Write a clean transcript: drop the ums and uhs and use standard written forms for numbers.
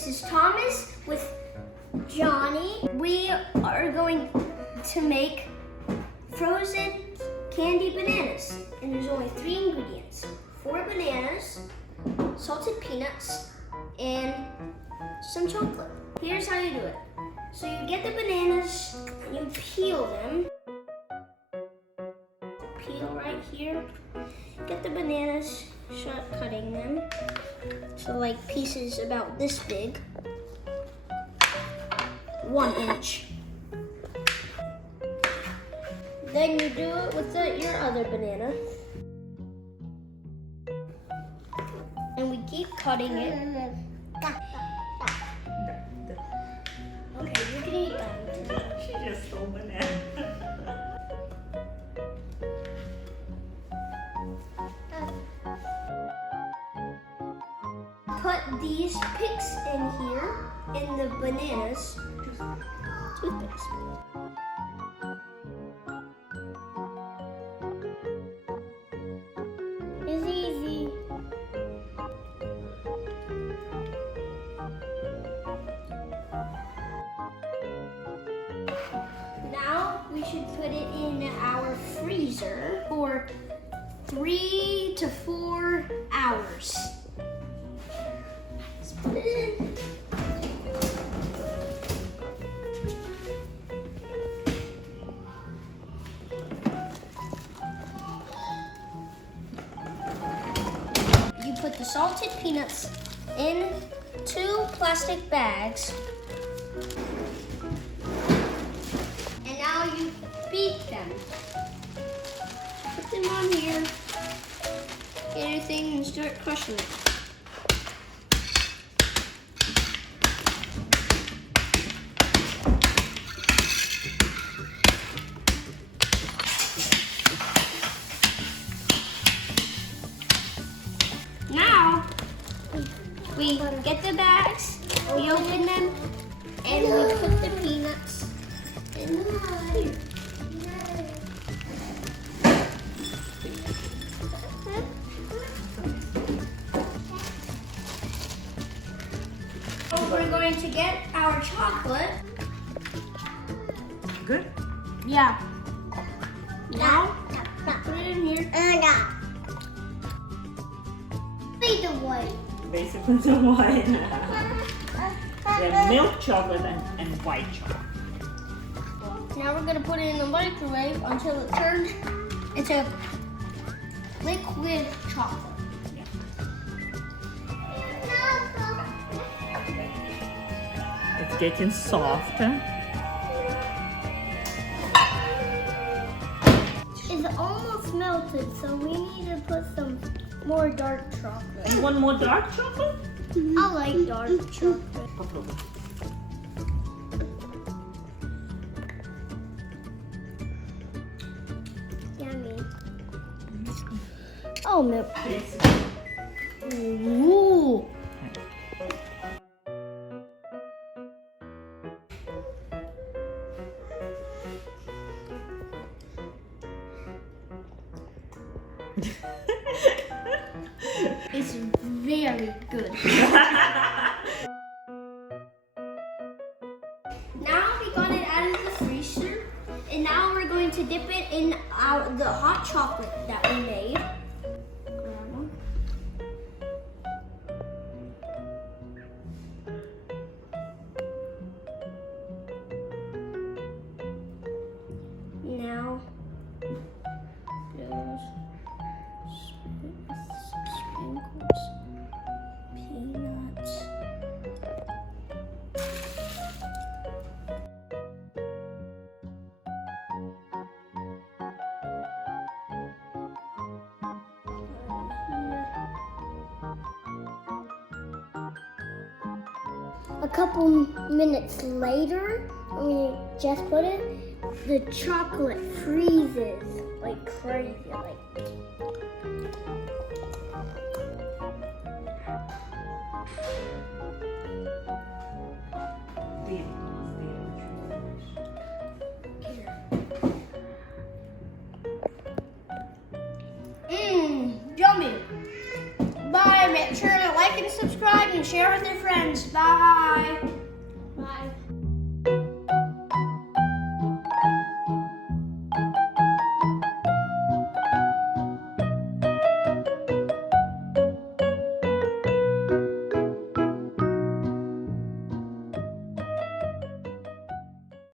This is Thomas with Johnny. We are going to make frozen candy bananas. And there's only 3 ingredients. 4 bananas, salted peanuts, and some chocolate. Here's how you do it. So you get the bananas and you peel them. Peel right here. Get the bananas, start cutting them. So like pieces about this big. 1 inch. Then you do it with your other banana. And we keep cutting it. Okay, you can eat that. She just stole banana. Put these picks in here, in the bananas. Toothpicks. It's easy. Now we should put it in our freezer for 3 to 4 hours. Let's put it in. You put the salted peanuts in 2 plastic bags. And now you beat them. Put them on here. Get everything and start crushing it. Now, we get the bags, we open them, and we put the peanuts in here. Oh, we're going to get our chocolate. Good? Yeah. Now, put it in here. The white. Basically the white. The milk chocolate and white chocolate. Now we're gonna put it in the microwave until it turns into liquid chocolate. It's getting softer. It's almost melted, so we need to put some more dark chocolate. You want more dark chocolate? I like dark chocolate. Попробуй. Yummy. Oh, milk. Ooh. It's very good. Now we got it out of the freezer, and now we're going to dip it in the hot chocolate that we made. Now, those sprinkles, peanuts. A couple minutes later, when we just put it, the chocolate freezes like crazy. Yummy. Bye. Make sure to like and subscribe. and share with your friends. Bye.